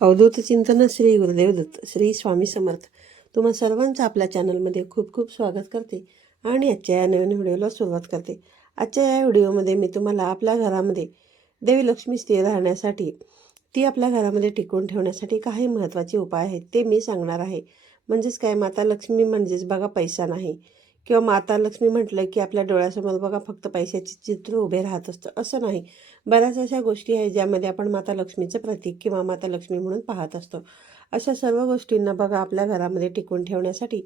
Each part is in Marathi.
अवधूत चिंतन श्री गुरुदेव दत्त श्री स्वामी समर्थ. तुम्हा सर्वांचं आपल्या चॅनलमध्ये खूप खूप स्वागत करते आणि आजच्या या नवीन व्हिडिओला सुरुवात करते. आजच्या या व्हिडिओमध्ये मी तुम्हाला आपल्या घरामध्ये देवी लक्ष्मी स्थिर राहण्यासाठी ती आपल्या घरामध्ये टिकवून ठेवण्यासाठी काही महत्त्वाचे उपाय आहेत ते मी सांगणार आहे. म्हणजेच काय? माता लक्ष्मी म्हणजेच बघा पैसा नाही. किंवा माता लक्ष्मी म्हटलं की आपल्या डोळ्यासमोर बघा फक्त पैशाचे चित्र उभे राहत असतं. असं नाही. बऱ्याच अशा गोष्टी आहेत ज्यामध्ये आपण माता लक्ष्मीचं प्रतीक किंवा माता लक्ष्मी म्हणून पाहत असतो. अशा सर्व गोष्टींना बघा आपल्या घरामध्ये टिकवून ठेवण्यासाठी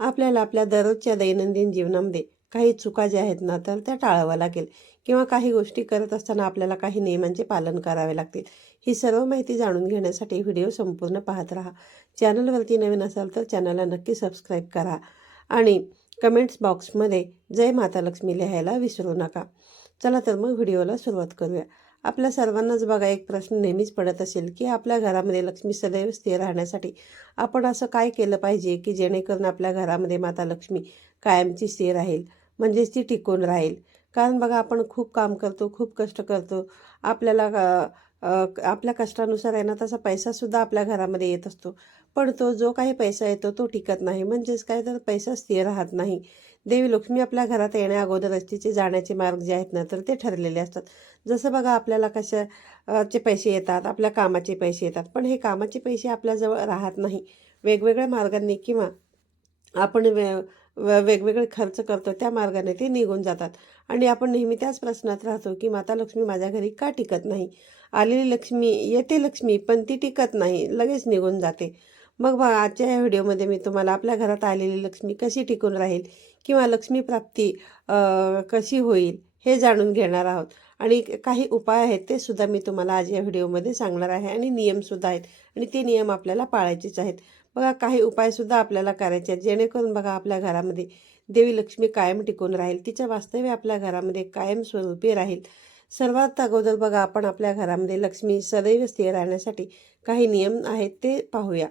आपल्याला आपल्या दररोजच्या दैनंदिन जीवनामध्ये काही चुका ज्या आहेत ना तर त्या टाळाव्या लागेल. किंवा काही गोष्टी करत असताना आपल्याला काही नियमांचे पालन करावे लागतील. ही सर्व माहिती जाणून घेण्यासाठी व्हिडिओ संपूर्ण पाहत राहा. चॅनलवरती नवीन असाल तर चॅनलला नक्की सबस्क्राईब करा. आणि कमेंट्स बॉक्समध्ये जय माता लक्ष्मी लिहायला विसरू नका. चला तर मग व्हिडिओला सुरुवात करूया. आपल्या सर्वांनाच बघा एक प्रश्न नेहमीच पडत असेल की आपल्या घरामध्ये लक्ष्मी सदैव स्थिर राहण्यासाठी आपण असं काय केलं पाहिजे की जेणेकरून आपल्या घरामध्ये माता लक्ष्मी कायमची स्थिर राहील म्हणजेच ती टिकून राहील? कारण बघा आपण खूप काम करतो खूप कष्ट करतो. आपल्याला आपल्या कष्टानुसार आहे ना तसा पैसासुद्धा आपल्या घरामध्ये येत असतो. पण तो जो काही पैसा येतो तो टिकत नाही. म्हणजेच काय? तर पैसा स्थिर राहत नाही. देवी लक्ष्मी आपल्या घरात येण्या अगोदरच तिचे जाण्याचे मार्ग जे आहेत ना तर ते ठरलेले असतात. जसं बघा आपल्याला कशाचे पैसे येतात आपल्या कामाचे पैसे येतात. पण हे कामाचे पैसे आपल्याजवळ राहत नाही. वेगवेगळ्या मार्गांनी किंवा आपण वे- वेगवेगळे खर्च करतो त्या मार्गाने ते निघून जातात. आणि आपण नेहमी त्याच प्रश्नात राहतो की माता लक्ष्मी माझ्या घरी का टिकत नाही? आलेली लक्ष्मी येते लक्ष्मी पण ती टिकत नाही. लगेच निघून जाते. मग बघा आजच्या या व्हिडिओमध्ये मी तुम्हाला आपल्या घरात आलेली लक्ष्मी कशी टिकून राहील किंवा लक्ष्मी प्राप्ती कशी होईल हे जाणून घेणार आहोत. आणि काही उपाय आहेत ते सुद्धा मी तुम्हाला आज या व्हिडिओमध्ये सांगणार आहे आणि नियमसुद्धा आहेत आणि ते नियम आपल्याला पाळायचेच आहेत. बघा काही उपायसुद्धा आपल्याला करायचे आहेत. जेणेकरून बघा आपल्या घरामध्ये देवी लक्ष्मी कायम टिकून राहील. तिच्या वास्तव्य आपल्या घरामध्ये कायम स्वरूपी राहील. सर्वात अगोदर बघा आपण आपल्या घरामध्ये लक्ष्मी सदैव स्थिर राहण्यासाठी काही नियम आहेत ते पाहूया.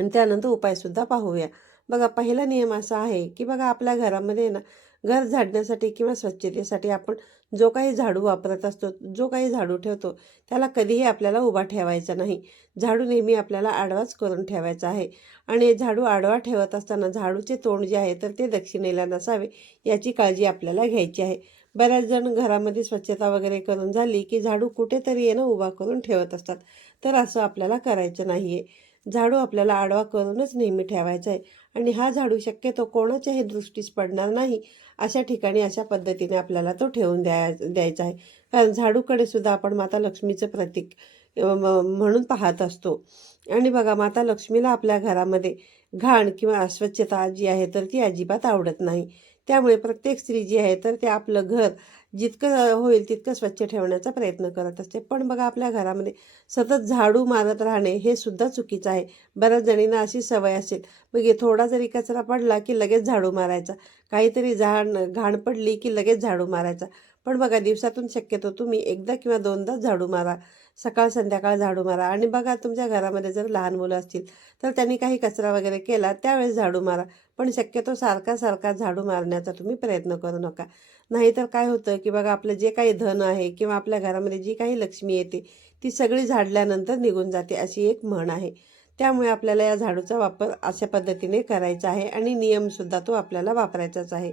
आणि त्यानंतर उपायसुद्धा पाहूया. बघा पहिला नियम असा आहे की बघा आपल्या घरामध्ये ना घर झाडण्यासाठी किंवा स्वच्छतेसाठी आपण जो काही झाडू वापरत असतो जो काही झाडू ठेवतो त्याला कधीही आपल्याला उभा ठेवायचा नाही. झाडू नेहमी आपल्याला आडवाच करून ठेवायचा आहे. आणि झाडू आडवा ठेवत असताना झाडूचे तोंड जे आहे तर ते दक्षिणेला नसावे याची काळजी आपल्याला घ्यायची आहे. बऱ्याच जण घरामध्ये स्वच्छता वगैरे करून झाली की झाडू कुठेतरी येणं उभा करून ठेवत असतात. तर असं आपल्याला करायचं नाही आहे झाडू आपल्याला आडवा करूनच नेहमी ठेवायचा आहे आणि हा झाडू शक्यतो कोणाच्याही दृष्टीस पडणार नाही अशा ठिकाणी अशा पद्धतीने आपल्याला तो ठेवून द्याय द्यायचा आहे. कारण झाडूकडे सुद्धा आपण माता लक्ष्मीचं प्रतीक म्हणून पाहत असतो. आणि बघा माता लक्ष्मीला आपल्या घरामध्ये घाण किंवा अस्वच्छता जी आहे तर ती अजिबात आवडत नाही. त्यामुळे प्रत्येक स्त्री जी आहे तर ते आपलं घर जितकं होईल तितकं स्वच्छ ठेवण्याचा प्रयत्न करत असते. पण बघा आपल्या घरामध्ये सतत झाडू मारत राहणे हे सुद्धा चुकीचं आहे. बऱ्याच जणींना अशी सवय असेल. मग थोडा जरी कचरा पडला की लगेच झाडू मारायचा. काहीतरी झाड घाण पडली की लगेच झाडू मारायचा. पण बघा दिवसातून शक्यतो तुम्ही एकदा किंवा दोनदाच झाडू मारा. सकाळ संध्याकाळ झाडू मारा. आणि बघा तुमच्या घरामध्ये जर लहान मुलं असतील तर त्यांनी काही कचरा वगैरे केला त्यावेळेस झाडू मारा. पण शक्यतो सारखा सारखा झाडू मारण्याचा तुम्ही प्रयत्न करू नका. नाहीतर काय होतं की बघा आपलं जे काही धन आहे किंवा आपल्या घरामध्ये जी काही लक्ष्मी येते ती सगळी झाडल्यानंतर निघून जाते अशी एक म्हण आहे. त्यामुळे आपल्याला या झाडूचा वापर अशा पद्धतीने करायचा आहे आणि नियमसुद्धा तो आपल्याला वापरायचाच आहे.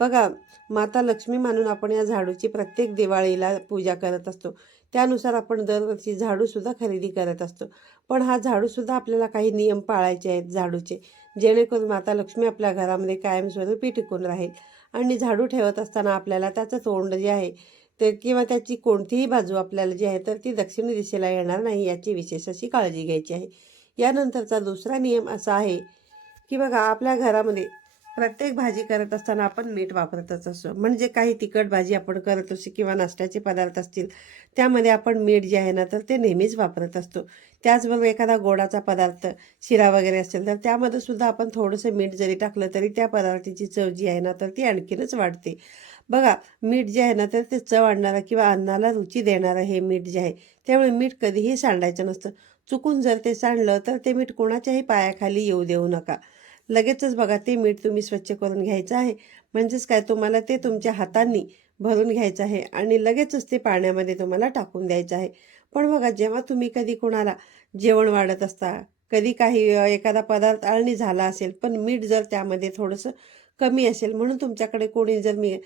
बघा माता लक्ष्मी मानून आपण या झाडूची प्रत्येक दिवाळीला पूजा करत असतो. त्यानुसार आपण दरवर्षी झाडूसुद्धा खरेदी करत असतो. पण हा झाडूसुद्धा आपल्याला काही नियम पाळायचे आहेत झाडूचे जेणेकरून माता लक्ष्मी आपल्या घरामध्ये कायमस्वरूपी टिकून राहील. आणि झाडू ठेवत असताना आपल्याला त्याचं तोंड जे आहे ते किंवा त्याची कोणतीही बाजू आपल्याला जी आहे तर ती दक्षिण दिशेला येणार नाही याची विशेष अशी काळजी घ्यायची आहे. यानंतरचा दुसरा नियम असा आहे की बघा आपल्या घरामध्ये प्रत्येक भाजी करत असताना आपण मीठ वापरतच असतो. म्हणजे काही तिखट भाजी आपण करत असतो किंवा नाश्त्याचे पदार्थ असतील त्यामध्ये आपण मीठ जे आहे ना तर ते नेहमीच वापरत असतो. त्याचबरोबर एखादा गोडाचा पदार्थ शिरा वगैरे असेल तर त्यामध्ये सुद्धा आपण थोडंसं मीठ जरी टाकलं तरी त्या पदार्थाची चव जी आहे ना तर ती आणखीनच वाढते. बघा मीठ जे आहे ना तर ते चव आणणारं किंवा अन्नाला रुची देणारं हे मीठ जे आहे त्यामुळे मीठ कधीही सांडायचं नसतं. चुकून जर ते सांडलं तर ते मीठ कोणाच्याही पायाखाली येऊ देऊ नका. लगेचच बघा ते मीठ तुम्ही स्वच्छ करून घ्यायचं आहे. म्हणजेच काय तुम्हाला ते तुमच्या हातांनी भरून घ्यायचं आहे आणि लगेचच ते पाण्यामध्ये तुम्हाला टाकून द्यायचं आहे. पण बघा जेव्हा तुम्ही कधी कोणाला जेवण वाढत असता कधी काही एखादा पदार्थ अळणी झाला असेल पण मीठ जर त्यामध्ये थोडंसं कमी असेल म्हणून तुमच्याकडे कोणी जर मी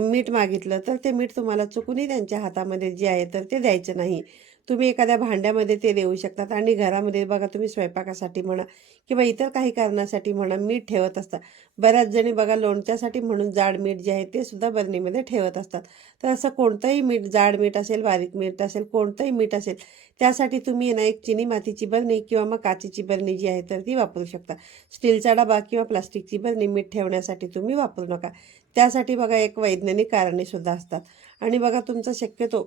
मीठ मागितलं तर ते मीठ तुम्हाला चुकूनही त्यांच्या हातामध्ये जे आहे तर ते द्यायचं नाही. तुम्ही एखाद्या भांड्यामध्ये ते देऊ शकतात. आणि घरामध्ये बघा तुम्ही स्वयंपाकासाठी म्हणा किंवा इतर काही कारणासाठी म्हणा मीठ ठेवत असता बऱ्याच जणी बघा लोणच्यासाठी म्हणून जाड मीठ जे आहे ते सुद्धा बरणीमध्ये ठेवत असतात. तर असं कोणतंही मीठ जाड मीठ असेल बारीक मीठ असेल कोणतंही मीठ असेल त्यासाठी तुम्ही ना एक चिनी मातीची बरणी किंवा मग काचेची बरणी जी आहे तर ती वापरू शकता. स्टीलचा डबा किंवा प्लास्टिकची बरणी मीठ ठेवण्यासाठी तुम्ही वापरू नका. त्यासाठी बघा एक वैज्ञानिक कारणे सुद्धा असतात. आणि बघा तुमचा शक्यतो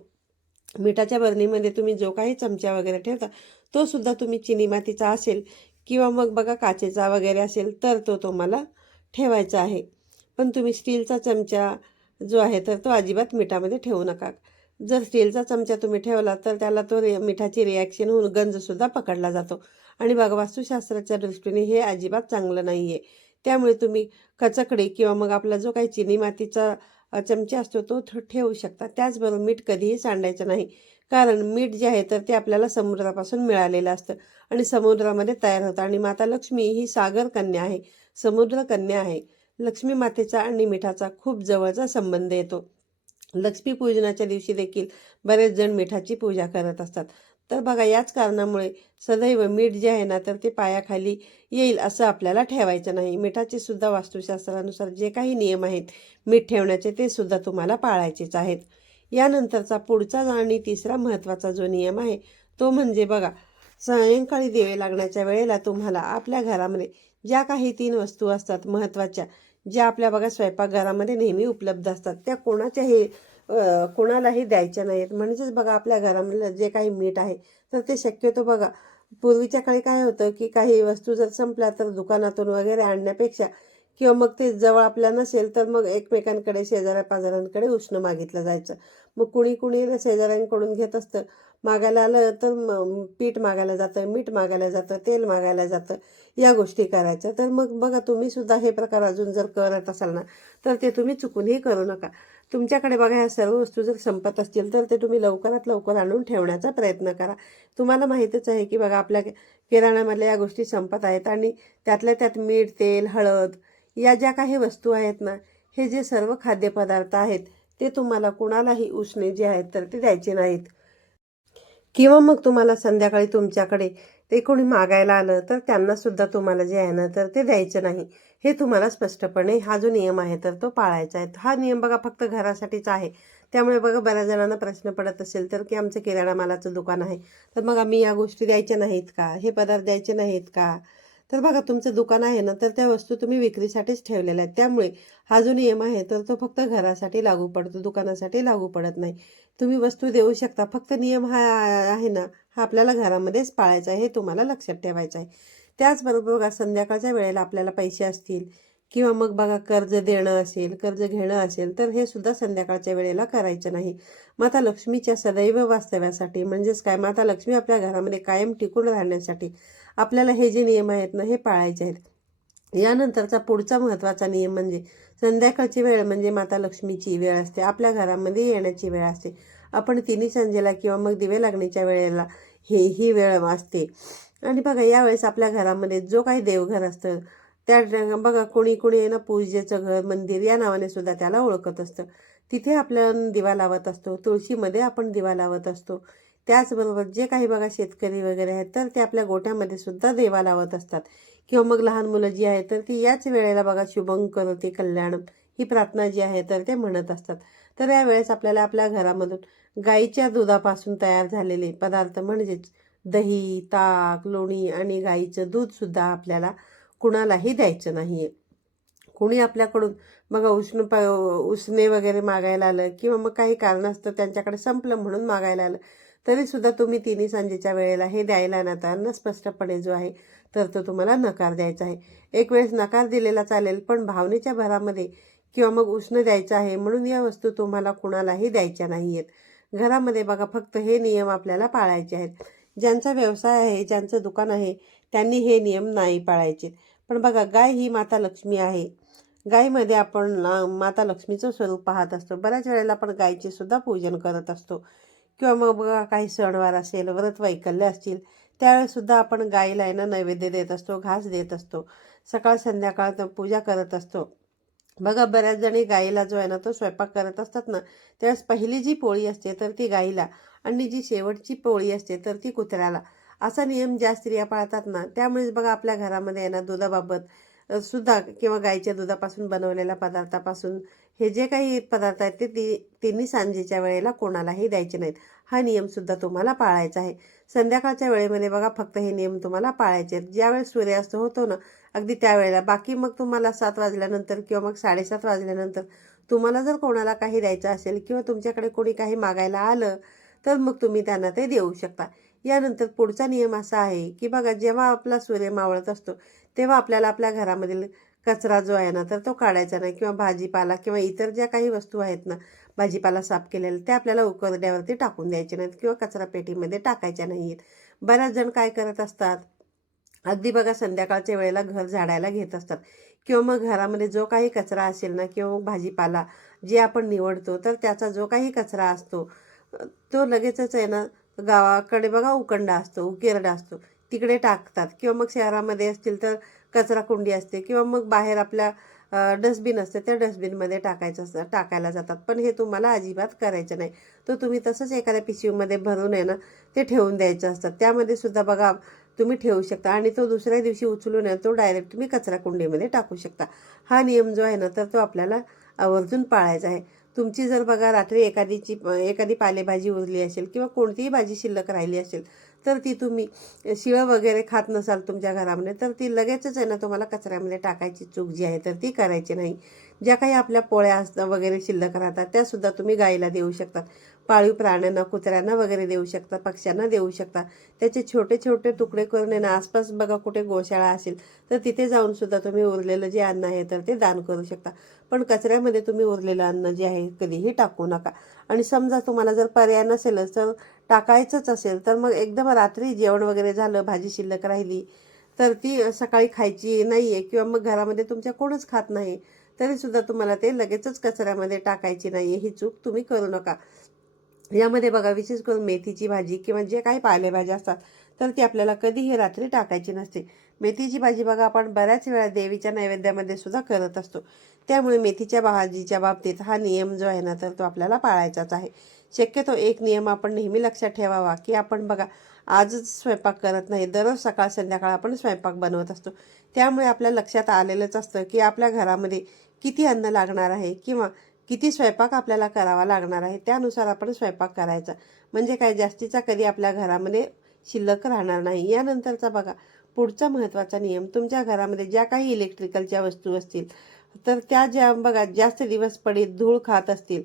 मिठाच्या बरणीमध्ये तुम्ही जो काही चमचा वगैरे ठेवता तो सुद्धा तुम्ही चिनी मातीचा असेल किंवा मग बघा काचेचा वगैरे असेल तर तो तुम्हाला ठेवायचा आहे. पण तुम्ही स्टीलचा चमचा जो आहे तर तो अजिबात मिठामध्ये ठेवू नका. जर स्टीलचा चमचा तुम्ही ठेवला तर त्याला तो रे मिठाची रिॲक्शन होऊन गंजसुद्धा पकडला जातो. आणि बघा वास्तुशास्त्राच्या दृष्टीने हे अजिबात चांगलं नाही आहे त्यामुळे तुम्ही कचकडे किंवा मग आपला जो काही चिनी मातीचा चमचा असतो तो थ- ठेवू शकता. त्याचबरोबर मीठ कधीही सांडायचं नाही. कारण मीठ जे आहे तर ते आपल्याला समुद्रापासून मिळालेलं असतं आणि समुद्रामध्ये तयार होतं. आणि माता लक्ष्मी ही सागर कन्या आहे. समुद्र कन्या आहे. लक्ष्मी मातेचा आणि मिठाचा खूप जवळचा संबंध येतो. लक्ष्मीपूजनाच्या दिवशी देखील बरेच जण मिठाची पूजा करत असतात. तर बघा याच कारणामुळे सदैव मीठ जे आहे ना तर ते पायाखाली येईल असं आपल्याला ठेवायचं नाही. मिठाचे सुद्धा वास्तुशास्त्रानुसार जे काही नियम आहेत मीठ ठेवण्याचे ते सुद्धा तुम्हाला पाळायचेच आहेत. यानंतरचा पुढचा आणि तिसरा महत्त्वाचा जो नियम आहे तो म्हणजे बघा सायंकाळी दिवे लागण्याच्या वेळेला तुम्हाला आपल्या घरामध्ये ज्या काही तीन वस्तू असतात महत्त्वाच्या ज्या आपल्या बघा स्वयंपाकघरामध्ये नेहमी उपलब्ध असतात त्या कोणाच्याही कोणालाही द्यायच्या नाहीत. म्हणजेच बघा आपल्या घरामधलं जे काही मीठ आहे तर ते शक्यतो बघा. पूर्वीच्या काळी काय होतं की काही वस्तू जर संपल्या तर दुकानातून वगैरे आणण्यापेक्षा किंवा मग ते जवळ आपल्या नसेल तर मग एकमेकांकडे शेजाऱ्या पाजाऱ्यांकडे उष्ण मागितलं जायचं. मग कुणी कुणी ना शेजाऱ्यांकडून घेत असतं. मागायला आलं तर पीठ मागायला जातं मीठ मागायला जातं तेल मागायला जातं. या गोष्टी करायच्या. तर मग बघा तुम्ही सुद्धा हे प्रकार अजून जर करत असाल ना तर ते तुम्ही चुकूनही करू नका. तुमच्याकडे बघा ह्या सर्व वस्तू जर संपत असतील तर ते तुम्ही लवकरात लवकर आणून ठेवण्याचा प्रयत्न करा. तुम्हाला माहीतच आहे की बघा आपल्या किराण्यामधल्या या गोष्टी संपत आहेत आणि त्यातल्या त्यात मीठ तेल हळद या ज्या काही वस्तू आहेत ना हे जे सर्व खाद्यपदार्थ आहेत ते तुम्हाला कुणालाही उष्णे जे आहेत तर ते द्यायचे नाहीत. किंवा मग तुम्हाला संध्याकाळी तुमच्याकडे ते कोणी मागायला आलं तर त्यांनासुद्धा तुम्हाला जे आहे ना तर ते द्यायचं नाही. हे तुम्हाला स्पष्टपणे हा जो नियम आहे तर तो पाळायचा आहे. हा नियम बघा फक्त घरासाठीच आहे. त्यामुळे बघा बऱ्याच जणांना प्रश्न पडत असेल तर की आमचं किराणा मालाचं दुकान आहे. तर मग आम्ही या गोष्टी द्यायच्या नाहीत का? हे पदार्थ द्यायचे नाहीत का? तर बघा तुमचं दुकान आहे ना तर त्या वस्तू तुम्ही विक्रीसाठीच ठेवलेल्या आहेत. त्यामुळे हा जो नियम आहे तर तो फक्त घरासाठी लागू पडतो दुकानासाठी लागू पडत नाही. तुम्ही वस्तू देऊ शकता फक्त नियम हा आहे ना हा आपल्याला घरामध्येच पाळायचा आहे हे तुम्हाला लक्षात ठेवायचं आहे. त्याचबरोबर बघा संध्याकाळच्या वेळेला आपल्याला पैसे असतील किंवा मग बघा कर्ज देणं असेल कर्ज घेणं असेल तर हे सुद्धा संध्याकाळच्या वेळेला करायचं नाही. माता लक्ष्मीच्या सदैव वास्तव्यासाठी म्हणजेच काय? माता लक्ष्मी आपल्या घरामध्ये कायम टिकून राहण्यासाठी आपल्याला हे जे नियम आहेत ना हे पाळायचे आहेत. यानंतरचा पुढचा महत्त्वाचा नियम म्हणजे संध्याकाळची वेळ म्हणजे माता लक्ष्मीची वेळ असते. आपल्या घरामध्ये येण्याची वेळ असते. आपण तिन्ही संजेला किंवा मग दिवे लागण्याच्या वेळेला हे ही वेळ असते आणि बघा यावेळेस आपल्या घरामध्ये जो काही देवघर असतं त्या बघा कोणी कोणी आहे ना पूजेचं घर मंदिर या नावाने सुद्धा त्याला ओळखत असतं. तिथे आपण दिवा लावत असतो. तुळशीमध्ये आपण दिवा लावत असतो. त्याचबरोबर जे काही बघा शेतकरी वगैरे आहेत तर ते आपल्या गोठ्यामध्ये सुद्धा देवा लावत असतात. किंवा मग लहान मुलं जी आहेत तर ती याच वेळेला बघा शुभंकर ते कल्याण ही प्रार्थना जी आहे तर ते म्हणत असतात. तर यावेळेस आपल्याला आपल्या घरामधून गाईच्या दुधापासून तयार झालेले पदार्थ म्हणजेच दही ताक लोणी आणि गाईचं दूधसुद्धा आपल्याला कुणालाही द्यायचं नाही आहे कुणी आपल्याकडून मग उष्ण प उसने वगैरे मागायला आलं किंवा मग काही कारणास्तव त्यांच्याकडे संपलं म्हणून मागायला आलं तरीसुद्धा तुम्ही तिन्ही सांजेच्या वेळेला हे द्यायला नताना स्पष्टपणे जो आहे तर तो तुम्हाला नकार द्यायचा आहे. एक वेळेस नकार दिलेला चालेल पण भावनेच्या भरामध्ये किंवा मग उष्ण द्यायचं आहे म्हणून या वस्तू तुम्हाला कुणालाही द्यायच्या नाही आहेत घरामध्ये बघा फक्त हे नियम आपल्याला पाळायचे आहेत. ज्यांचा व्यवसाय आहे ज्यांचं दुकान आहे त्यांनी हे नियम नाही पाळायचे पण बघा गाय ही माता लक्ष्मी आहे. गायीमध्ये आपण माता लक्ष्मीचं स्वरूप पाहत असतो. बऱ्याच वेळेला आपण गायीचे सुद्धा पूजन करत असतो. किंवा मग बघा काही सणवार असेल व्रत वैकल्य असतील त्यावेळेसुद्धा आपण गाईला आहे ना नैवेद्य देत असतो घास देत असतो. सकाळ संध्याकाळ तर पूजा करत असतो. बघा बऱ्याच जणी गाईला जो आहे ना तो स्वयंपाक करत असतात ना त्यावेळेस पहिली जी पोळी असते तर ती गाईला आणि जी शेवटची पोळी असते तर ती कुत्र्याला. असा नियम ज्या स्त्रिया पाळतात ना त्यामुळेच बघा आपल्या घरामध्ये आहे ना दुधाबाबत सुद्धा किंवा गाईच्या दुधापासून बनवलेल्या पदार्थापासून हे जे काही पदार्थ आहेत ते ती तिन्ही सांजेच्या वेळेला कोणालाही द्यायचे नाहीत. हा नियमसुद्धा तुम्हाला पाळायचा आहे. संध्याकाळच्या वेळेमध्ये बघा फक्त हे नियम तुम्हाला पाळायचे आहेत. ज्यावेळेस सूर्यास्त होतो ना अगदी त्यावेळेला. बाकी मग तुम्हाला सात वाजल्यानंतर किंवा मग साडेसात वाजल्यानंतर तुम्हाला जर कोणाला काही द्यायचं असेल किंवा तुमच्याकडे कोणी काही मागायला आलं तर मग तुम्ही त्यांना ते देऊ शकता. यानंतर पुढचा नियम असा आहे की बघा जेव्हा आपला सूर्य मावळत असतो तेव्हा आपल्याला आपल्या घरामधील कचरा जो आहे ना तर तो काढायचा नाही किंवा भाजीपाला किंवा इतर ज्या काही वस्तू आहेत ना भाजीपाला साफ केलेलं त्या आपल्याला उकरड्यावरती टाकून द्यायचे नाहीत किंवा कचरा पेटीमध्ये टाकायच्या नाही आहेत बऱ्याच जण काय करत असतात अगदी बघा संध्याकाळच्या वेळेला घर झाडायला घेत असतात किंवा मग घरामध्ये जो काही कचरा असेल ना किंवा भाजीपाला जे आपण निवडतो तर त्याचा जो काही कचरा असतो तो लगेचच आहे ना गावाकडे बघा उकंडा असतो उकेरडा असतो. तिकडे टाकतात. किंवा मग शहरामध्ये असतील तर कचरा कुंडी असते किंवा मग बाहेर आपल्या डस्टबिन असते त्या डस्टबिनमध्ये टाकायचं असतं टाकायला जातात. पण हे तुम्हाला अजिबात करायचं नाही. तर तुम्ही तसंच एखाद्या पिशवीमध्ये भरून आहे ना ते ठेवून द्यायचं असतं. त्यामध्ये सुद्धा बघा तुम्ही ठेवू शकता. आणि तो दुसऱ्या दिवशी उचलून आहे तो डायरेक्ट तुम्ही कचरा कुंडीमध्ये टाकू शकता. हा नियम जो आहे ना तर तो आपल्याला आवर्जून पाळायचा आहे. तुमची जर बघा रात्री एखादीची एखादी पालेभाजी उरली असेल किंवा कोणतीही भाजी शिल्लक राहिली असेल तर ती तुम्ही शिळं वगैरे खात नसाल तुमच्या घरामध्ये तर ती लगेचच आहे ना तुम्हाला कचऱ्यामध्ये टाकायची चूक जी आहे तर ती करायची नाही. ज्या काही आपल्या पोळ्या असतात वगैरे शिल्लक राहतात त्यासुद्धा तुम्ही गाईला देऊ शकतात. पाळीव प्राण्यांना कुत्र्यांना वगैरे देऊ शकता पक्ष्यांना देऊ शकता त्याचे छोटे छोटे तुकडे करून येणं ना आसपास बघा कुठे गोशाळा असेल तर तिथे जाऊन सुद्धा तुम्ही उरलेलं जे अन्न आहे तर ते दान करू शकता. पण कचऱ्यामध्ये तुम्ही उरलेलं अन्न जे आहे कधीही टाकू नका. आणि समजा तुम्हाला जर पर्याय नसेलच तर टाकायचंच असेल तर मग एकदम रात्री जेवण वगैरे झालं भाजी शिल्लक राहिली तर ती सकाळी खायची नाही आहे किंवा मग घरामध्ये तुमच्या कोणच खात नाही तरीसुद्धा तुम्हाला ते लगेचच कचऱ्यामध्ये टाकायची नाही आहे ही चूक तुम्ही करू नका. यामध्ये बघा विशेष करून मेथीची भाजी किंवा जे काही पालेभाज्या असतात तर ती आपल्याला कधीही रात्री टाकायची नसते. मेथीची भाजी बघा आपण बऱ्याच वेळा देवीच्या नैवेद्यामध्ये सुद्धा करत असतो. त्यामुळे मेथीच्या भाजीच्या बाबतीत हा नियम जो आहे ना तर तो आपल्याला पाळायचाच आहे. शक्यतो एक नियम आपण नेहमी लक्षात ठेवावा की आपण बघा आजच स्वयंपाक करत नाही दररोज सकाळ संध्याकाळ आपण स्वयंपाक बनवत असतो. त्यामुळे आपल्या लक्षात आलेलंच असतं की आपल्या घरामध्ये किती अन्न लागणार आहे किंवा किती स्वयंपाक आपल्याला करावा लागणार आहे त्यानुसार आपण स्वयंपाक करायचा. म्हणजे काय जास्तीचा कधी आपल्या घरामध्ये शिल्लक राहणार नाही. यानंतरचा बघा पुढचा महत्त्वाचा नियम तुमच्या घरामध्ये ज्या काही इलेक्ट्रिकलच्या वस्तू असतील तर त्या ज्या बघा जास्त दिवस पडीत धूळ खात असतील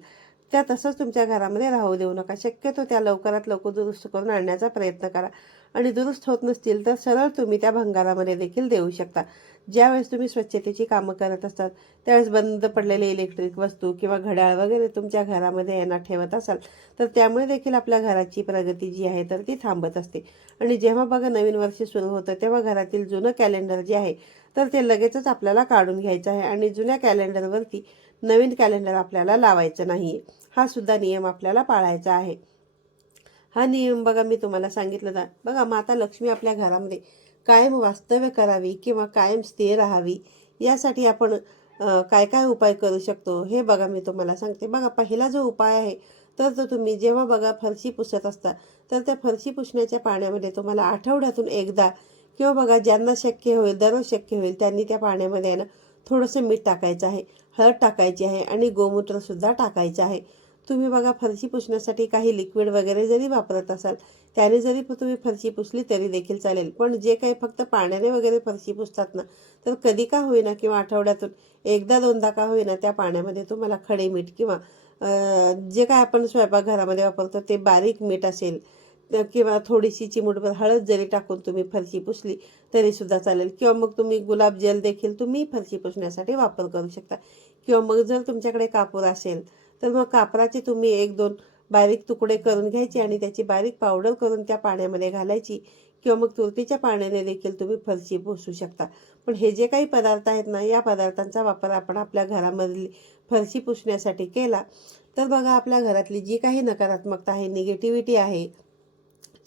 त्या तसंच तुमच्या घरामध्ये राहू देऊ नका. शक्यतो त्या लवकरात लवकर दुरुस्त करून आणण्याचा प्रयत्न करा. आणि दुरुस्त होत नसतील तर सरळ तुम्ही त्या भंगारामध्ये देखील देऊ शकता. ज्यावेळेस तुम्ही स्वच्छतेची कामं करत असतात त्यावेळेस बंद पडलेले इलेक्ट्रिक वस्तू किंवा घड्याळ वगैरे तुमच्या घरामध्ये यांना ठेवत असाल तर त्यामुळे देखील आपल्या घराची प्रगती जी आहे तर ती थांबत असते. आणि जेव्हा बघा नवीन वर्ष सुरू होतं तेव्हा घरातील जुनं कॅलेंडर जे आहे तर ते लगेचच आपल्याला काढून घ्यायचं आहे. आणि जुन्या कॅलेंडरवरती नवीन कॅलेंडर आपल्याला लावायचं नाही आहे हा सुद्धा नियम आपल्याला पाळायचा आहे. हा नियम बघा मी तुम्हाला सांगितलं ना. बघा माता लक्ष्मी आपल्या घरामध्ये कायम वास्तव्य करावी किंवा कायम स्थिर राहावी यासाठी आपण काय काय उपाय करू शकतो हे बघा मी तुम्हाला सांगते. बघा पहिला जो उपाय आहे तर तो तुम्ही जेव्हा बघा फरशी पुसत असता तर त्या फरशी पुसण्याच्या पाण्यामध्ये तुम्हाला आठवड्यातून एकदा किंवा बघा ज्यांना शक्य होईल दररोज शक्य होईल त्यांनी त्या पाण्यामध्ये ना थोडंसं मीठ टाकायचं आहे हळद टाकायची आहे आणि गोमूत्रसुद्धा टाकायचं आहे. तुम्ही बघा फरशी पुसण्यासाठी काही लिक्विड वगैरे जरी वापरत असाल त्याने जरी तुम्ही फरशी पुसली तरी देखील चालेल. पण जे काही फक्त पाण्याने वगैरे फरशी पुसतात ना तर कधी का होईना किंवा आठवड्यातून एकदा दोनदा का होईना त्या पाण्यामध्ये तुम्हाला खडे मीठ किंवा जे काय आपण स्वयंपाकघरामध्ये वापरतो ते बारीक मीठ असेल किंवा थोडीशी चिमूटभर हळद जरी टाकून तुम्ही फरशी पुसली तरीसुद्धा चालेल. किंवा मग तुम्ही गुलाब जल देखील तुम्ही फरशी पुसण्यासाठी वापर करू शकता. किंवा मग जर तुमच्याकडे कापूर असेल तर मग कापराचे तुम्ही एक दोन बारीक तुकडे करून घ्यायचे आणि त्याची बारीक पावडर करून त्या पाण्यामध्ये घालायची किंवा मग तुरतीच्या पाण्याने देखील तुम्ही फरशी पुसू शकता. पण हे जे काही पदार्थ आहेत ना या पदार्थांचा वापर आपण आपल्या घरामधली फरशी पुसण्यासाठी केला. तर बघा आपल्या घरातली जी काही नकारात्मकता आहे निगेटिव्हिटी आहे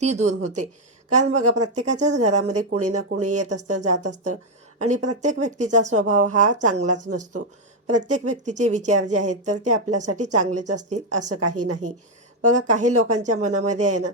ती दूर होते. कारण बघा प्रत्येकाच्याच घरामध्ये कुणी ना कुणी येत असतं जात असतं. आणि प्रत्येक व्यक्तीचा स्वभाव हा चांगलाच नसतो. प्रत्येक व्यक्तीचे विचार जे आहेत तर ते आपल्यासाठी चांगलेच असतील असं काही नाही. बघा काही लोकांच्या मनामध्ये आहे ना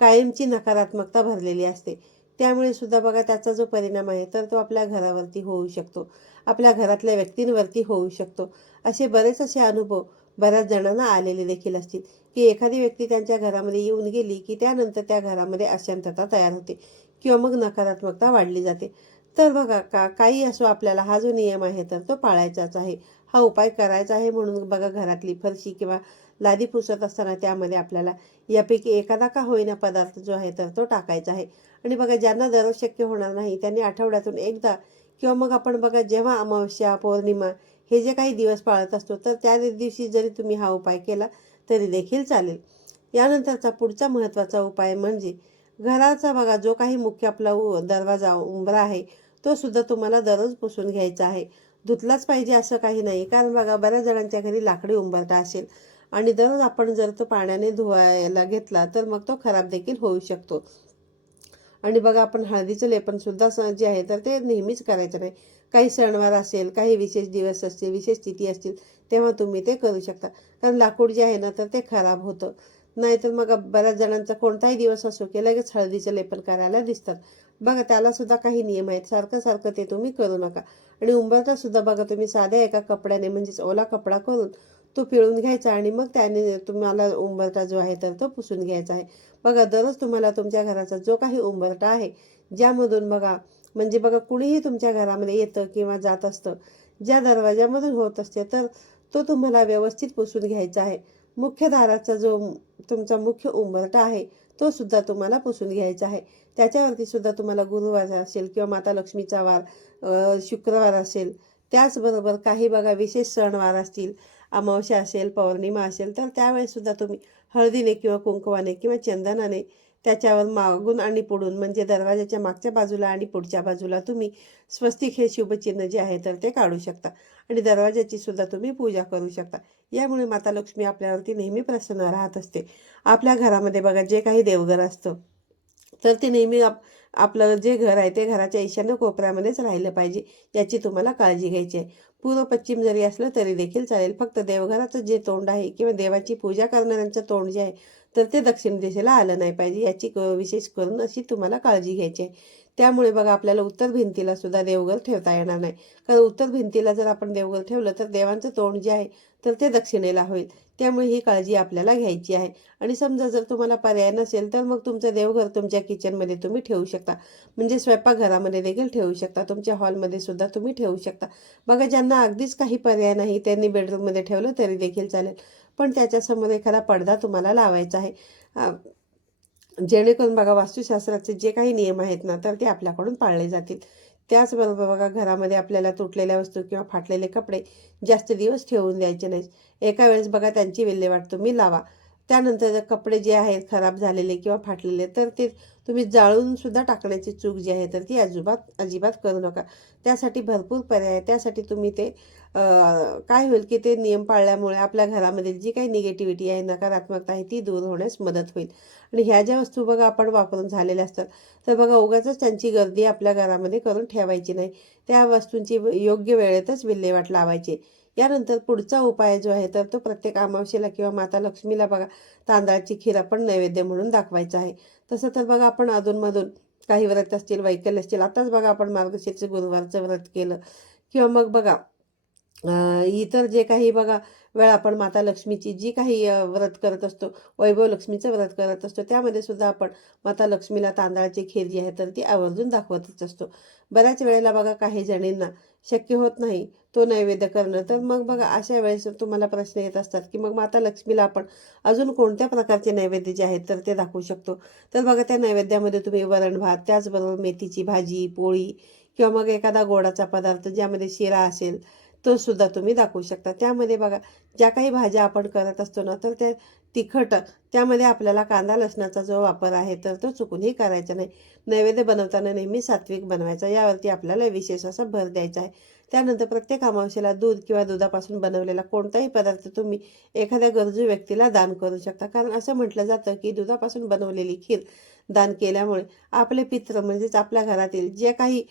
कायमची नकारात्मकता भरलेली असते. त्यामुळे सुद्धा बघा त्याचा जो परिणाम आहे तर तो आपल्या घरावरती होऊ शकतो. आपल्या घरातल्या व्यक्तींवरती होऊ शकतो. असे बरेच असे अनुभव बऱ्याच जणांना आलेले देखील असतील की एखादी व्यक्ती त्यांच्या घरामध्ये येऊन गेली की त्यानंतर त्या घरामध्ये अशांतता तयार होते किंवा मग नकारात्मकता वाढली जाते. तर बघा का काही असो आपल्याला हा जो नियम आहे तर तो पाळायचाच आहे. हा उपाय करायचा आहे म्हणून बघा घरातली फरशी किंवा लादी पुसत असताना त्यामध्ये आपल्याला यापैकी एखादा का होईना पदार्थ जो आहे तर तो टाकायचा आहे. आणि बघा ज्यांना दररोज शक्य होणार नाही त्यांनी आठवड्यातून एकदा किंवा मग आपण बघा जेव्हा अमावस्या पौर्णिमा हे जे काही दिवस पाळत असतो तर त्या दिवशी जरी तुम्ही हा उपाय केला तरी देखील चालेल. यानंतरचा पुढचा महत्त्वाचा उपाय म्हणजे घराचा बघा जो काही मुख्य आपला उ- दरवाजा उंबरा आहे तो सुद्धा तुम्हाला दररोज पुसून घ्यायचा आहे. धुतलाच पाहिजे असं काही नाही. कारण बघा बऱ्याच जणांच्या घरी लाकडी उंबरटा असेल आणि दररोज आपण जर तो पाण्याने धुवायला घेतला तर मग तो खराब देखील होऊ शकतो. आणि बघा आपण हळदीचं लेपनसुद्धा जे आहे तर ते नेहमीच करायचं नाही. काही सणवार असेल काही विशेष दिवस असतील विशेष तिथी असतील तेव्हा तुम्ही ते करू शकता. कारण लाकूड जे आहे ना तर ते खराब होतं. नाहीतर मग बऱ्याच जणांचा कोणताही दिवस असो की लगेच हळदीचं लेपन करायला दिसतात. बघा त्याला सुद्धा काही नियम आहेत. सारखं सारखं ते तुम्ही करू नका. आणि उंबरटा सुद्धा बघा तुम्ही साध्या एका कपड्याने म्हणजेच ओला कपडा करून तो पिळून घ्यायचा आणि मग त्याने तुम्हाला उंबरटा जो आहे तर तो पुसून घ्यायचा आहे. बघा दररोज तुम्हाला तुमच्या घराचा जो काही उंबरटा आहे ज्यामधून बघा म्हणजे बघा कुणीही तुमच्या घरामध्ये येतं किंवा जात असतं ज्या दरवाजामधून होत असते तर तो तुम्हाला व्यवस्थित पुसून घ्यायचा आहे. मुख्य दाराचा जो तुमचा मुख्य उंबरटा आहे तो सुद्धा तुम्हाला पुसून घ्यायचा आहे. त्याच्यावरती सुद्धा तुम्हाला गुरुवार असेल किंवा माता लक्ष्मीचा वार शुक्रवार असेल त्याचबरोबर काही बघा विशेष सणवार असतील अमावस्या असेल पौर्णिमा असेल तर त्यावेळेस सुद्धा तुम्ही हळदीने किंवा कुंकवाने किंवा चंदनाने त्याच्यावर मागून आणि पुढून म्हणजे दरवाजाच्या मागच्या बाजूला आणि पुढच्या बाजूला तुम्ही स्वस्तिक हे शुभचिन्ह जे आहे तर ते काढू शकता. आणि दरवाजाची सुद्धा तुम्ही पूजा करू शकता. यामुळे माता लक्ष्मी आपल्यावरती नेहमी प्रसन्न राहत असते. आपल्या घरामध्ये बघा जे काही देवघर असतं तर ते नेहमी आप आपलं जे घर आहे ते घराच्या ईशान्य कोपऱ्यामध्येच राहिलं पाहिजे याची तुम्हाला काळजी घ्यायची आहे. पूर्व पश्चिम जरी असलं तरी देखील चालेल. फक्त देवघराचं जे तोंड आहे किंवा देवाची पूजा करणाऱ्यांचं तोंड जे आहे तर ते दक्षिण दिशेला आलं नाही पाहिजे. याची क- विशेष करून अशी तुम्हाला काळजी घ्यायची आहे. त्यामुळे बघा आपल्याला उत्तर भिंतीला सुद्धा देवघर ठेवता येणार नाही. कारण उत्तर भिंतीला जर आपण देवघर ठेवलं तर देवांचं तोंड जे आहे तर ते दक्षिणेला होईल. त्यामुळे ही काळजी आपल्याला घ्यायची आहे. आणि समजा जर तुम्हाला पर्याय नसेल तर मग तुमचं देवघर तुमच्या किचनमध्ये तुम्ही ठेवू शकता. म्हणजे स्वयंपाकघरामध्ये देखील ठेवू शकता. तुमच्या हॉलमध्ये सुद्धा तुम्ही ठेवू शकता. बघा ज्यांना अगदीच काही पर्याय नाही त्यांनी बेडरूममध्ये ठेवलं तरी देखील चालेल. पण त्याच्यासमोर एखादा पडदा तुम्हाला लावायचा आहे. जेणेकरून बघा वास्तुशास्त्राचे जे काही नियम आहेत ना तर ते आपल्याकडून पाळले जातील. त्याचबरोबर बघा घरामध्ये आपल्याला तुटलेल्या वस्तू किंवा फाटलेले कपडे जास्त दिवस ठेवून द्यायचे नाहीत. एका वेळेस बघा त्यांची विल्हेवाट तुम्ही लावा. त्यानंतर जर कपडे जे आहेत खराब झालेले किंवा फाटलेले तर ते तुम्ही जाळूनसुद्धा टाकण्याची चूक जी आहे तर ती अजिबात अजिबात करू नका. त्यासाठी भरपूर पर्याय आहे. त्यासाठी तुम्ही ते काय होईल की ते नियम पाळल्यामुळे आपल्या घरामध्ये जी काही निगेटिव्हिटी आहे नकारात्मकता आहे ती दूर होण्यास मदत होईल. आणि ह्या ज्या वस्तू बघा आपण वापरून झालेल्या असतात तर बघा उगाच त्यांची गर्दी आपल्या घरामध्ये करून ठेवायची नाही. त्या वस्तूंची योग्य वेळेतच विल्हेवाट लावायची. यानंतर पुढचा उपाय जो आहे तर तो प्रत्येक अमावशेला किंवा माता लक्ष्मीला बघा तांदळाची खीर आपण नैवेद्य म्हणून दाखवायचा आहे. तसं तर बघा आपण अधूनमधून काही व्रत असतील वैकल्य असतील आताच बघा आपण मार्गशीर्ष गुरुवारचं व्रत केलं. किंवा मग बघा इतर जे काही बघा वेळ आपण माता लक्ष्मीची जी काही व्रत करत असतो वैभव लक्ष्मीचं व्रत करत असतो त्यामध्ये सुद्धा आपण माता लक्ष्मीला तांदळाची खीर जी आहे तर ती आवर्जून दाखवतच असतो. बऱ्याच वेळेला बघा काही जणींना शक्य होत नाही तो नैवेद्य करणं. तर मग बघा अशा वेळेस तुम्हाला प्रश्न येत असतात की मग माता लक्ष्मीला आपण अजून कोणत्या प्रकारचे नैवेद्य जे आहेत तर ते दाखवू शकतो. तर बघा त्या नैवेद्यामध्ये तुम्ही वरण भात त्याचबरोबर मेथीची भाजी पोळी किंवा मग एखादा गोडाचा पदार्थ ज्यामध्ये शिरा असेल तो सुद्धा तुम्ही दाखवू शकता. त्यामध्ये बघा ज्या काही भाज्या आपण करत असतो ना तर त्या तिखट त्यामध्ये आपल्याला कांदा लसणाचा जो वापर आहे तर तो चुकूनही करायचा नाही. नैवेद्य बनवताना नेहमी सात्विक बनवायचा. यावरती आपल्याला विशेष असा भर द्यायचा आहे. त्यानंतर प्रत्येक अमावशेला दूध किंवा दुधापासून बनवलेला कोणताही पदार्थ तुम्ही एखाद्या गरजू व्यक्तीला दान करू शकता. कारण असं म्हटलं जातं की दुधापासून बनवलेली खीर दान केल्यामुळे आपले पित्र म्हणजेच आपल्या घरातील जे काही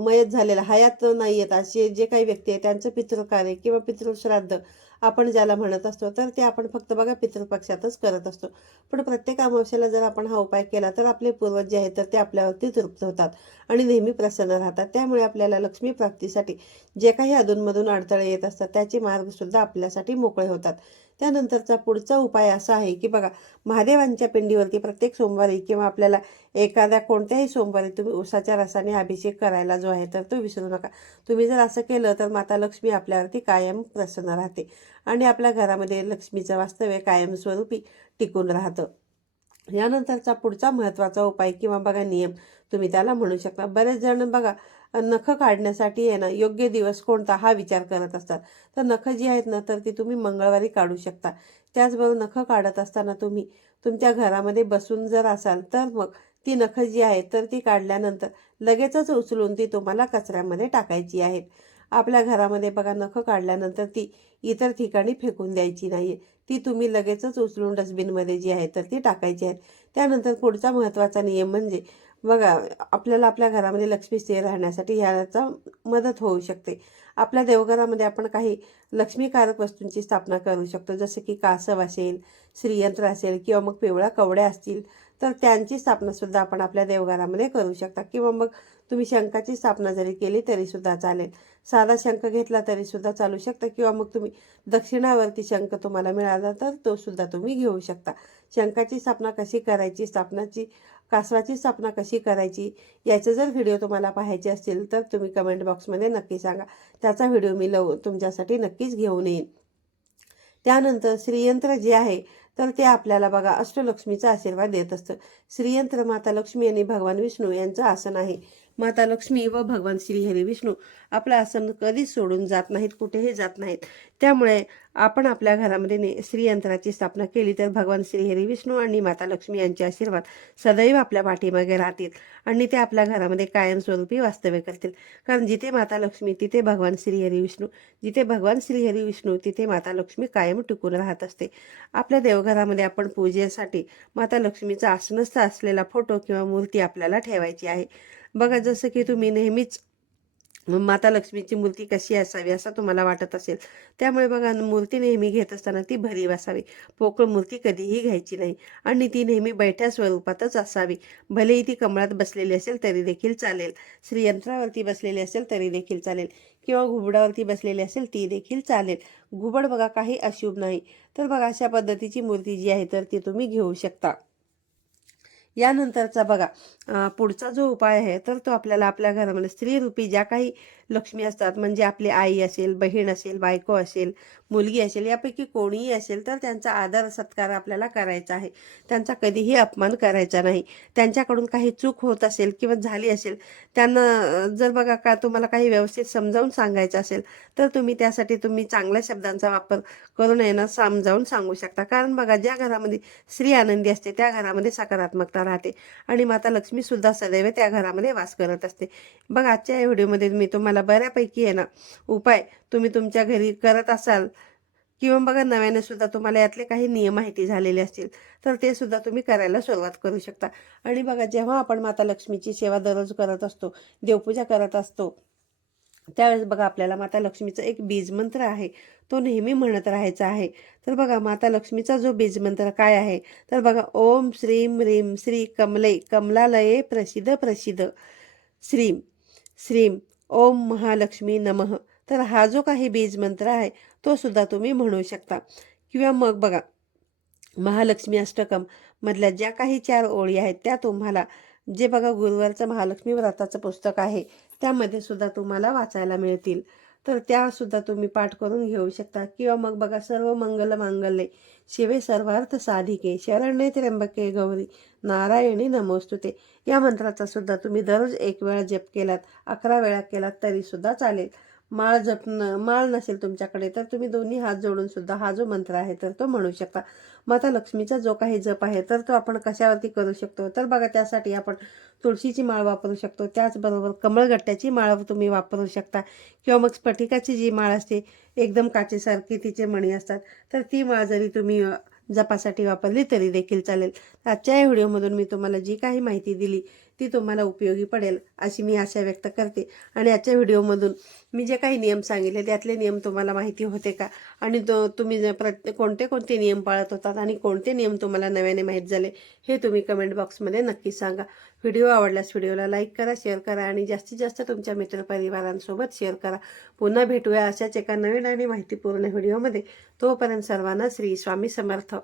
मयत झालेलं हयात नाही येत असे जे काही व्यक्ती आहे त्यांचं पितृकार्य किंवा पितृश्राद्ध आपण ज्याला म्हणत असतो तर ते आपण फक्त बघा पितृपक्षातच करत असतो. पण प्रत्येक अमावश्याला जर आपण हा उपाय केला तर आपले पूर्वज जे आहेत तर ते आपल्यावरती तृप्त होतात आणि नेहमी प्रसन्न राहतात. त्यामुळे आपल्याला लक्ष्मी प्राप्तीसाठी जे काही अधूनमधून अडथळे येत असतात त्याचे मार्गसुद्धा आपल्यासाठी मोकळे होतात. त्यानंतरचा पुढचा उपाय असा आहे की बघा महादेवांच्या पिंडीवरती प्रत्येक सोमवारी किंवा आपल्याला एखाद्या कोणत्याही सोमवारी तुम्ही उसाच्या रसाने अभिषेक करायला जो आहे तर तो विसरू नका. तुम्ही जर असं केलं तर माता लक्ष्मी आपल्यावरती कायम प्रसन्न राहते आणि आपल्या घरामध्ये लक्ष्मीचं वास्तव्य कायमस्वरूपी टिकून राहतं. यानंतरचा पुढचा महत्त्वाचा उपाय किंवा बघा नियम तुम्ही त्याला म्हणू शकता. बरेच जण बघा नखं काढण्यासाठी आहे ना योग्य दिवस कोणता हा विचार करत असतात. तर नखं जी आहेत ना तर ती तुम्ही मंगळवारी काढू शकता. त्याचबरोबर नखं काढत असताना तुम्ही तुमच्या घरामध्ये बसून जर असाल तर मग ती नखं जी आहेत तर ती काढल्यानंतर लगेचच उचलून ती तुम्हाला कचऱ्यामध्ये टाकायची आहेत आपल्या घरामध्ये बघा नखं काढल्यानंतर ती इतर ठिकाणी फेकून द्यायची नाही ती तुम्ही लगेचच उचलून डस्टबिनमध्ये जी आहे तर ती टाकायची आहेत त्यानंतर पुढचा महत्त्वाचा नियम म्हणजे बघा आपल्याला आपल्या घरामध्ये लक्ष्मी स्थिर राहण्यासाठी ह्याचा मदत होऊ शकते. आपल्या देवघरामध्ये आपण काही लक्ष्मीकारक वस्तूंची स्थापना करू शकतो. जसं की कासव असेल श्रीयंत्र असेल किंवा मग पिवळ्या कवड्या असतील तर त्यांची स्थापनासुद्धा आपण आपल्या देवघरामध्ये करू शकता. किंवा मग तुम्ही शंखाची स्थापना जरी केली तरीसुद्धा चालेल. साधा शंख घेतला तरीसुद्धा चालू शकता. किंवा मग तुम्ही दक्षिणावरती शंख तुम्हाला मिळाला तर तो सुद्धा तुम्ही घेऊ शकता. शंखाची स्थापना कशी करायची? स्थापनाची कासवाची स्थापना कशी करायची याचे जर व्हिडिओ तुम्हाला पाहायचे असतील तर तुम्ही कमेंट बॉक्समध्ये नक्की सांगा. त्याचा व्हिडिओ मी लव तुमच्यासाठी नक्कीच घेऊन येईन. त्यानंतर श्रीयंत्र जे आहे तर ते आपल्याला बघा अष्टलक्ष्मीचा आशीर्वाद देत असतं. श्रीयंत्र माता लक्ष्मी आणि भगवान विष्णू यांचं आसन आहे. माता लक्ष्मी व भगवान श्रीहरी विष्णू आपलं आसन कधीच सोडून जात नाहीत कुठेही जात नाहीत. त्यामुळे आपण आपल्या घरामध्ये ने श्रीयंत्राची स्थापना केली तर भगवान श्रीहरी विष्णू आणि माता लक्ष्मी यांचे आशीर्वाद सदैव आपल्या पाठीमागे राहतील आणि ते आपल्या घरामध्ये कायमस्वरूपी वास्तव्य करतील. कारण जिथे माता लक्ष्मी तिथे भगवान श्रीहरी विष्णू जिथे भगवान श्रीहरी विष्णू तिथे माता लक्ष्मी कायम टिकून राहत असते. आपल्या देवघरामध्ये आपण पूजेसाठी माता लक्ष्मीचा आसनस्थ असलेला फोटो किंवा मूर्ती आपल्याला ठेवायची आहे. बघा जसं की तुम्ही नेहमीच माता लक्ष्मीची मूर्ती कशी असावी असं तुम्हाला वाटत असेल त्यामुळे बघा मूर्ती नेहमी घेत असताना ती भरीव असावी. पोकळ मूर्ती कधीही घ्यायची नाही आणि ती नेहमी बैठ्या स्वरूपातच असावी. भलेही ती कमळात बसलेली असेल तरी देखील चालेल. श्रीयंत्रावरती बसलेली असेल तरी देखील चालेल. किंवा घुबडावरती बसलेली असेल ती देखील चालेल. घुबड बघा काही अशुभ नाही. तर बघा अशा पद्धतीची मूर्ती जी आहे तर ती तुम्ही घेऊ शकता. यानंतरचा बघा पुढचा जो उपाय आहे तर तो आपल्याला आपल्या घरामध्ये स्त्रीरूपी ज्या काही लक्ष्मी असतात म्हणजे आपली आई असेल बहीण असेल बायको असेल मुलगी असेल यापैकी कोणीही असेल तर त्यांचा आदर सत्कार आपल्याला करायचा आहे. त्यांचा कधीही अपमान करायचा नाही. त्यांच्याकडून काही चूक होत असेल किंवा झाली असेल त्यांना जर बघा का तुम्हाला काही व्यवस्थित समजावून सांगायचं असेल तर तुम्ही त्यासाठी तुम्ही चांगल्या शब्दांचा वापर करून यांना समजावून सांगू शकता. कारण बघा ज्या घरामध्ये स्त्री आनंदी असते त्या घरामध्ये सकारात्मकता राहते. आणि माता लक्ष्मी मी सुद्धा सदैव त्या घरामध्ये वास करत असते. बघा आजच्या या व्हिडिओमध्ये मी तुम्हाला बऱ्यापैकी आहे ना उपाय तुम्ही तुमच्या घरी करत असाल किंवा बघा नव्याने सुद्धा तुम्हाला यातले काही नियम माहिती झालेले असतील तर ते सुद्धा तुम्ही करायला सुरुवात करू शकता. आणि बघा जेव्हा आपण माता लक्ष्मीची सेवा दररोज करत असतो देवपूजा करत असतो त्यावेळेस बघा आपल्याला माता लक्ष्मीचा एक बीजमंत्र आहे तो नेहमी म्हणत राहायचा आहे. तर बघा माता लक्ष्मीचा जो बीजमंत्र काय आहे? तर बघा ओम श्रीम रीम श्री कमले कमलालये प्रसिद्ध प्रसिद्ध. श्रीम श्रीम ओम महालक्ष्मी नमः. तर हा जो काही बीजमंत्र आहे तो सुद्धा तुम्ही म्हणू शकता. किंवा मग बघा महालक्ष्मी अष्टकम मधल्या ज्या काही चार ओळी आहेत त्या तुम्हाला जे बघा गुरुवारचं महालक्ष्मी व्रताचं पुस्तक आहे त्यामध्ये सुद्धा तुम्हाला वाचायला मिळतील. तर त्या सुद्धा तुम्ही पाठ करून घेऊ शकता. किंवा मग बघा सर्व मंगल मांगल्ये. शिवे सर्वार्थ साधिके. शरण्ये त्र्यंबके गौरी. नारायणी नमोस्तुते. या मंत्राचा सुद्धा तुम्ही दररोज एक वेळा जप केलात अकरा वेळा केलात तरी सुद्धा चालेल. माळ जप माळ नसेल तुमच्याकडे तर तुम्ही दोन्ही हात जोडून सुद्धा हा जो मंत्र आहे तर तो म्हणू शकता. माता लक्ष्मीचा जो काही जप आहे तर तो आपण कशावरती करू शकतो? तर बघा त्यासाठी आपण तुळशीची माळ वापरू शकतो. त्याचबरोबर कमळगट्ट्याची माळ तुम्ही वापरू शकता. किंवा मग स्फटिकाची जी माळ असते एकदम काचेसारखी तिचे मणी असतात तर ती माळ जरी तुम्ही जपासाठी वापरली तरी देखील चालेल. आजच्या या व्हिडिओमधून मी तुम्हाला जी काही माहिती दिली ती तुम्हाला उपयोगी पडेल अशी मी आशा व्यक्त करते. आणि आजच्या व्हिडिओमधून मी जे काही नियम सांगितले त्यातले नियम तुम्हाला माहिती होते का? आणि तो तुम्ही प्रत्येक कोणते कोणते नियम पाळत होतात आणि कोणते नियम तुम्हाला नव्याने माहीत झाले हे तुम्ही कमेंट बॉक्समध्ये नक्की सांगा. व्हिडिओ आवडल्यास व्हिडिओला लाईक करा शेअर करा आणि जास्तीत जास्त तुमच्या मित्रपरिवारांसोबत शेअर करा. पुन्हा भेटूया अशाच एका नवीन आणि माहितीपूर्ण व्हिडिओमध्ये. तोपर्यंत सर्वांना श्री स्वामी समर्थ.